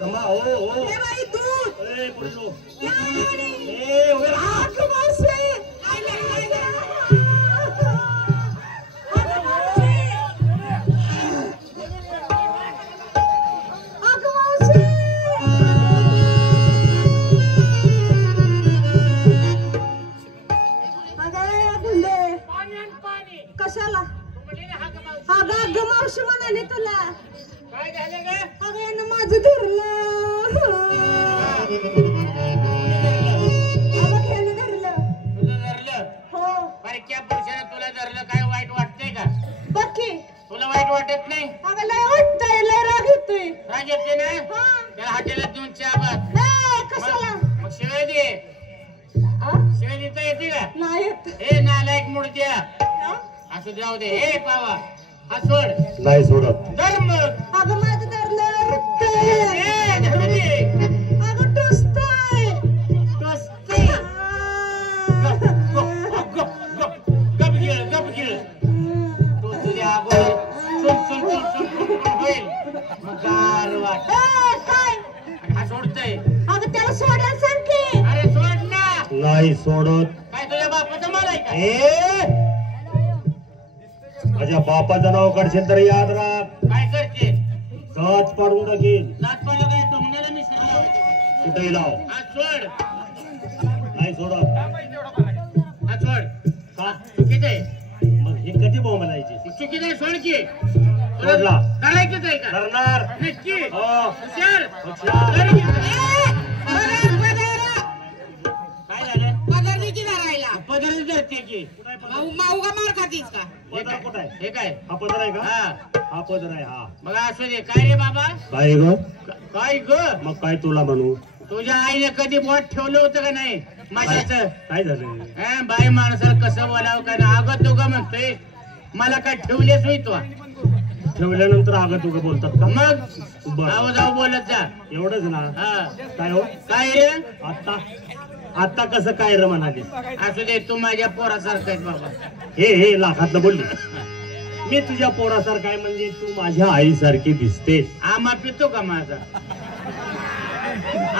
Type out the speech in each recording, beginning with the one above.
रमा ओ ओ हे बाई दूध अरे पुढलो ए उभे राहा की मावशी आले आले अगं मावशी अगं गुंडे पाणी कशाला अगं मावशी म्हणाली तुला काय झालं ग? अगं यानं माझं धरलं अगं यानं धरलं तुझं धरलं हो परक्या पुरुषाने तुला धरलं काय वाईट वाटतंय का? बघ की तुला वाईट वाटत नाही? अगं लय वाटतंय लय राग येतोय राग येते ना? हा त्याला हॉटेलात देऊन चहा भात. ए कशाला मग शिवाय दे. आ? शिवाय देता येते का? नाही येत ए नालायक मुडद्या आ? असं जाऊ दे. ए पावा हा सोड. नाही सोडत धर मग. अगं माझं धरलं रक्तय ए धरू दे. अगं टोचतंय टोचते. गप गप गप गप गप गिळ गप गिळ. टोचू दे अगोदर. चुन चुन चुन चुन चुन चुन होईल. मग गार वाट. ए काय हा सोडतंय. अगं त्याला सोडायला सांग की अरे सोड ना. नाही सोडत काय तुझ्या बापाचं मला आहे का? ए माझ्या बापाचं नाव काढशील तर याद राख काय करते? जाच पाडून टाकील लाट पाडलं काय टोमण्याला मिसळ लावते. कुठेही लाव हा सोड. नाही सोडत हा सोड. का चुकीचं आहे. मग हे कधी बोंबलायचे चुकीचं आहे सोड की. सोडला. करायचंच आहे का? करणार नक्की. हो हुशार. हुशार. कर की. काय झालं? पगारची धरायला पदरच धरते की. माऊ का मार खातीस का हे पदर कुठं आहे? हे काय? हा पदर आहे का हा हा पदर आहे हा मग असू दे. काय रे बाबा? काय ग काय ग? मग काय तुला म्हणू तुझ्या आईने कधी बोट ठेवलं होतं का नाही माझ्याच? काय झालं बाई माणसाला कसं बोलावं का ना? अगं तू का म्हणतोय मला काय ठेवलेच होई तू? ठेवल्यानंतर अगं तुझं बोलतात का मग बरं. जाऊ जाऊ बोलत जा. एवढंच ना हा काय हो काय रे? आता आता कसं काय र म्हणाली असू दे. तू माझ्या पोरासारखा आहेस बाबा. हे लाखातलं बोलली मी तुझ्या पोरासारखा आहे म्हणजे तू माझ्या आईसारखी दिसतेस आमा पितो का माझा?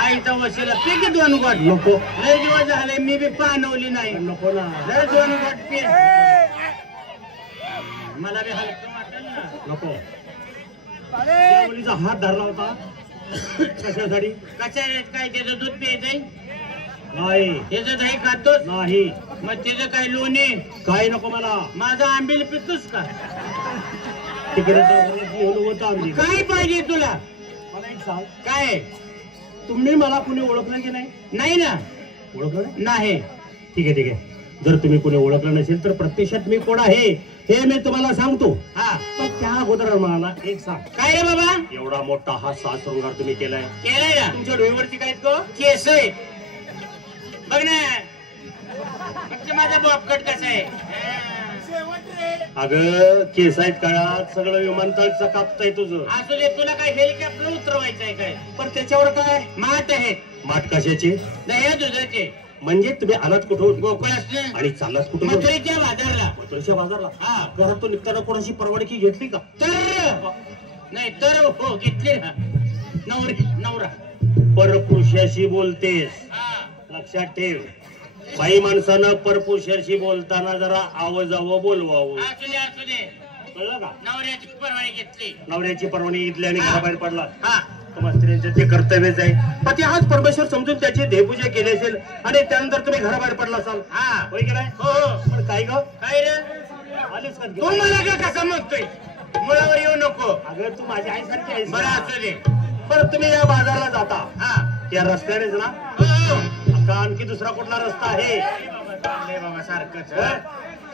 आईचा वशिला पिके 2 गोट. नको लय दिवस झाले मी बी पाणवली नाही. नको ना लय 2 गोट पी. मला बी हलकं वाटेल ना. नको त्या मुलीचा हात धरला होता कशासाठी कशा काय त्याचं दूध प्यायचंय? नाही त्याचं दही खातोस? नाही मग त्याचं काय लोणी? काय नको मला माझा आंबील पितोस का? तिकडे घेऊन होता आम्ही काय पाहिजे तुला? मला एक सांग काय? तुम्ही मला कुणी ओळखलं की नाही नाही ना. ओळखलं नाही? नाही. ठीक आहे जर तुम्ही कोणी ओळखलं नसेल तर प्रत्यक्षात मी कोण आहे हे मी तुम्हाला सांगतो हा पण त्या अगोदर मला एक सांग काय रे बाबा? एवढा मोठा हा साज शृंगार तुम्ही केलाय केलंय ना. तुमच्या डोळ्यावरती काय ग केस आहे बघ ना. म्हणजे माझा बॉबकट कसा आहे? अगं केस आहेत काळात सगळं विमानतळ कापताय तुझं असू दे. तुला काय हेलिकॉप्टर उतरवायचंय काय? पण त्याच्यावर काय माठ आहेत. माठ कशाचे दह्या दुधाचे. म्हणजे तुम्ही आलात कुठून गोकुळात आणि चाललात कुठून मथुरेच्या बाजारला. मथुरेच्या बाजारला हा घरातून निघताना कोणाशी परवानगी घेतली का तर नाही तर हो घेतली ना. नवरा परपुरुषाशी बोलतेस हा लक्षात ठेव बाई माणसानं परपुरुषाशी बोलताना जरा आवजावं बोलवावं असू दे. कळलं का नवऱ्याची परवानगी घेतली. नवऱ्याची परवानगी घेतली आणि घराबाहेर पडला हा स्त्रियांचे ते कर्तव्यच आहे पती हाच परमेश्वर समजून त्याची देवपूजा केली असेल आणि त्यानंतर तुम्ही घराबाहेर पडला असाल हा होय की नाही हो हो. पण काय ग काय रे? आलीस का तू मला का कसा म्हणतोय? मुळावर येऊ नको. अगं तू माझी आईसारखी आहेस बरं ना. असू दे. बरं तुम्ही या बाजारला जाता हा त्या रस्त्यानेच ना हो हो. का आणखी दुसरा कुठला रस्ता आहे चाललंय बाबा सारखंच.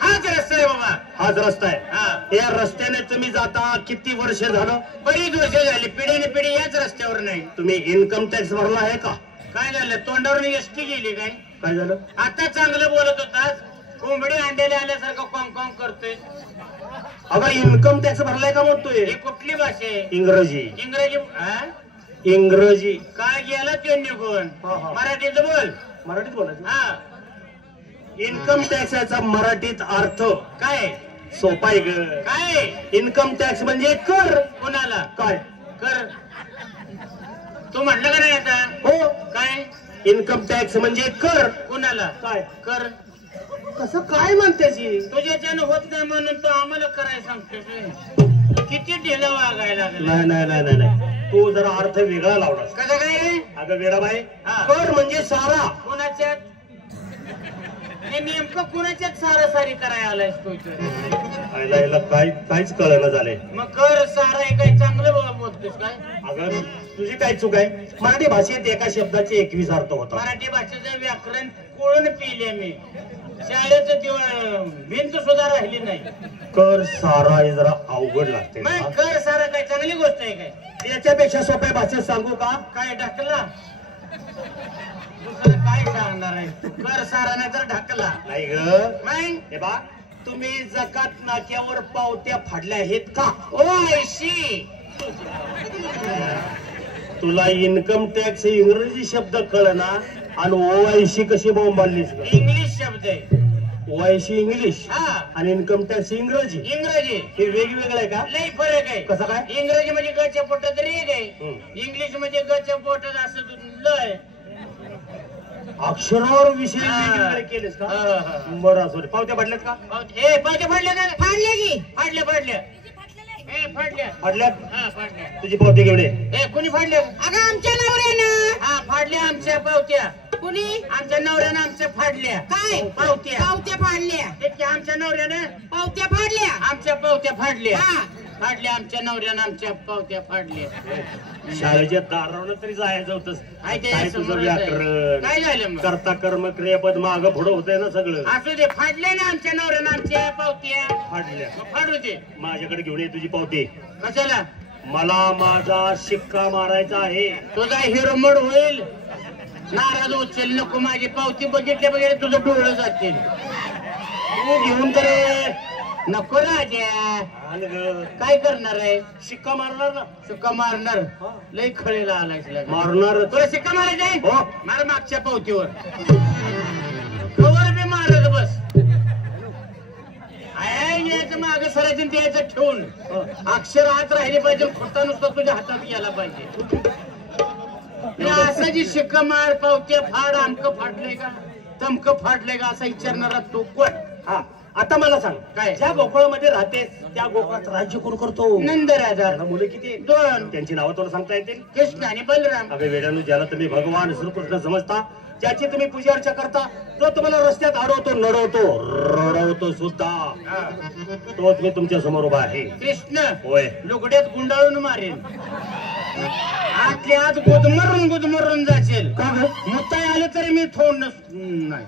हाच रस्ता आहे बाबा. हाच रस्ता आहे हा या रस्त्याने तुम्ही जाता किती वर्ष झालं बरीच वर्ष झाली. पिढीने पिढी याच रस्त्यावर नाही. तुम्ही इन्कम टॅक्स भरला आहे का काय झालं? तोंडावर एसटी गेली काय? काय झालं आता चांगलं बोलत होतास. कोंबडी अंड्याला आल्यासारखं कॉम करतोय. अगं इन्कम टॅक्स भरलाय का म्हणतोय ही कुठली भाषा आहे? इंग्रजी इंग्रजी? हा? इंग्रजी काय गेला ते निघून? हा, हा. मराठीत बोल. मराठीत बोलायचं हा इन्कम टॅक्स याचा मराठीत अर्थ काय? सोपा आहे ग काय? इन्कम टॅक्स म्हणजे कर कोणाला? काय कर तू म्हणलं का नाही आता? हो. काय इन्कम टॅक्स म्हणजे कर. कुणाला काय कर? कसं काय म्हणतेची? तुझ्याच्यानं होत नाही म्हणून तू आम्हाला करायला सांगतोस. किती ढिला वागायला लागला. नाही नाही नाही नाही नाही, तू जरा अर्थ वेगळा लावलास. कसं काय? अगं वेडाबाई, हा. कर म्हणजे सारा. कुणाच्यात? हे नेमकं कुणाच्यात सारासारी करायला आलायस तू इथं? याला काहीच कळलं झालंय. मग कर सारा हे काय चांगलं बोलतोस काय? अगं तुझी काय चूक आहे? मराठी भाषेत एका शब्दाचे 21 अर्थ होतात. मराठी भाषेचं व्याकरण कोळून पिले मी. शाळेचं भिंत सुद्धा राहिली नाही. कर सारा हे जरा अवघड लागते. मग कर सारा काय चांगली गोष्ट आहे काय? याच्यापेक्षा सोप्या भाषेत सांगू का? काय ढकला? दुसरं काय सांगणार आहे? कर सारा नाही तर ढकला. नाही ग. नाही हे बा, तुम्ही जकात नाक्यावर पावत्या फाडल्या आहेत का? ओ ऐशी. तुला इन्कम टॅक्स इंग्रजी शब्द कळना आणि ओवायशी कशी बोंबालीस? इंग्लिश शब्द आहे. ओवायशी इंग्लिश हा आणि इन्कम टॅक्स इंग्रजी इंग्रजी हे वेगवेगळं आहे का? लई फरक आहे. कसं काय? इंग्रजी म्हणजे गच्या पोटात रेग आहे. इंग्लिश म्हणजे गच्या पोटात असं लय. अक्षरावर विषय हा. वेगवेगळे केलेस का? हा, हा. बरं असू दे. पावत्या फाडल्यात का? ए पावते फाडले का? फाडले की फाडल्या. ए फाडल्या. फाडल्यात? हा फाडल्या. तुझी पावती घेऊन ये. ए कुणी फाडल्या? अगं आमच्या नवऱ्यानं. हा फाडल्या आमच्या पावत्या. कुणी? आमच्या नवऱ्यानं आमच्या फाडल्या. काय पावत्या? पावत्या फाडल्या. ते आमच्या नवऱ्यानं पावत्या फाडल्या. आमच्या पावत्या फाडल्या. फाडल्या आमच्या नवऱ्यानं आमच्या पावत्या फाडल्या. शाळेच्या दारावर तरी जायचं होतं. काय ते काय तुझं समोरच आहे. व्याकरण? काय झालं मग? करता कर्म क्रियापद माग पुढं होतंय ना सगळं. असू दे फाडल्या ना आमच्या नवऱ्यानं आमच्या पावत्या. फाडल्या. मग फाडू दे. माझ्याकडे घेऊन ये तुझी पावती. कशाला? मला माझा शिक्का मारायचा आहे. तुझा हिरो मोड होईल. नाराज उचल नको. माझी पावती बघितल्या बघितल्या तुझं डोळं जातील. तू घेऊन तर ये. नको राजा. आलं ग. काय करणार आहे? शिक्का मारणार ना? शिक्का मारणार. लई खळीला आलाय. मारणार. तुला शिक्का मारायचा आहे? हो. मार मागच्या पावतीवर. कवर बी मारत बस. यायचं माग सरायचं द्यायचं ठेवून. अक्षर हात राहिले पाहिजे. खोटा नुसता तुझ्या हातात गेला पाहिजे. असं जी शिक्का मार पावत्या फाड आमकं फाडलंय का तमकं फाडलंय का असं विचारणारा तो कोण? हा, आता मला सांग. काय? ज्या गोकुळामध्ये राहतेस त्या गोकुळात राज्य कोण करतो? नंदराजा. त्यांना मुलं किती आहेत? 2. त्यांची नावं तुला सांगता येतील? कृष्ण आणि बलराम. अगं वेड्यानो, ज्याला तुम्ही भगवान श्रीकृष्ण समजता, ज्याची तुम्ही पूजा अर्चा करता, जो तुम्हाला रस्त्यात अडवतो, नडवतो, रडवतो सुद्धा, तोच मी तुमच्या समोर उभा आहे. कृष्ण होय. लुगड्यात गुंडाळून मारेन. आतल्या आत गुदमरून जाशील. का ग? मुत्ताय आलं तरी मी थोड नाही.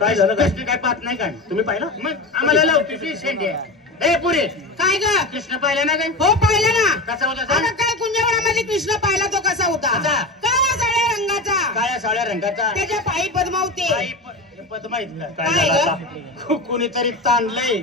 काय झालं? काय कृष्ण काय पाहत नाही काय? तुम्ही पाहिला? मग आम्हाला लावतो शेंड्या. ए पुरे काय ग? कृष्ण पाहिला ना काय? हो पाहिलं ना. कसा होता सांग? आता काय कुंजवनामध्ये कृष्ण पाहिला तो कसा होता? कसा? काळ्या साड्या रंगाचा. काळ्या साड्या रंगाचा. त्याच्या पायी पद्मावते. पद माहित का? काय काय झालं ग? आता? कुणीतरी ताणलंय.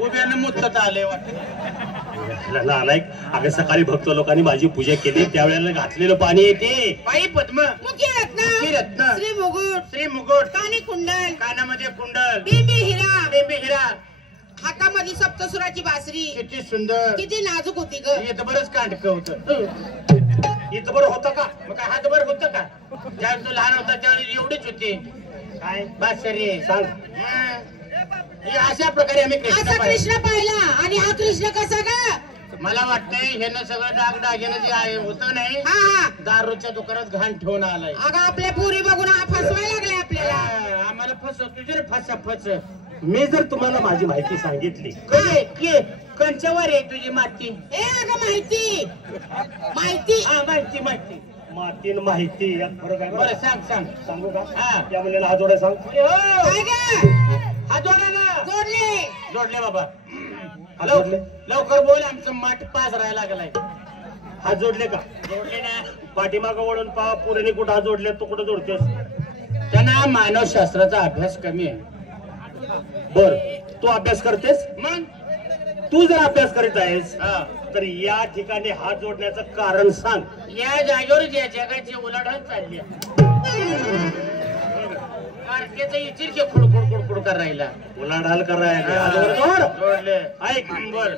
उभ्यानं मुत्तत आलंय वाटत. नालायक. अगं सकाळी भक्त लोकांनी माझी पूजा केली, त्यावेळेला घातलेलं पाणी येते. पायी पद्म. मुखी मुखी रत्न. रत्न. श्री मुकुट. श्री मुकुट. कानी कुंडल. कानामध्ये कुंडल. बिंबी हिरा. बेबी हिरा. हातामध्ये सप्तसुराची बासरी. किती सुंदर. किती नाजूक होती ग. इथं बरंच कांडक होतं. इथं बरं होतं का? मग काय हातभर होतं का? ज्यावेळेस तू लहान होता त्यावेळेस एवढीच होती. काय बासरी सांग. हे अशा प्रकारे आम्ही कृष्ण असा पाहिलं. कृष्ण पाहिला. आणि हा कृष्ण कसा ग? मला वाटतंय हे ना सगळं डागडागिनं जे आहे होतं नाही, हा हा. दारूच्या दुकानात घाण ठेवून आलाय. अगं आपल्या पोरी बघून हा फसवायला लागलाय आपल्याला. आम्हाला फसव तुझे फसा फस. मी जर तुम्हाला माझी माहिती सांगितली, कंच्यावर आहे तुझी माती. ए अगं माहिती. माहिती. हा माहिती माहिती. मातीन माहिती यात फरक आहे बरं बरं. सांग सांग. सांगू का? हा. त्या मुलीला हात जोडाय सांग. काय ग? हा जोडा ना. जोडले. जोडले बाबा. हात जोडले? लवकर बोल आमचं माठ पास राहायला लागलाय. हात जोडले का? जोडले ना. पाठीमाग वळून पा पुरेने कुठं हात जोडले, तू कुठं जोडतेस? त्यांना मानवशास्त्राचा अभ्यास कमी आहे. बर, तू अभ्यास करतेस? मग तू जर अभ्यास करीत आहेस हा. तर या ठिकाणी हात जोडण्याचं कारण सांग. या जागेवर या जगाची उलाढाल चालली कारकेचं इचिरके खुडखुड खुडखुड करायला. उलाढाल करायला हात वर जोड. जोडले. ऐक. बोल.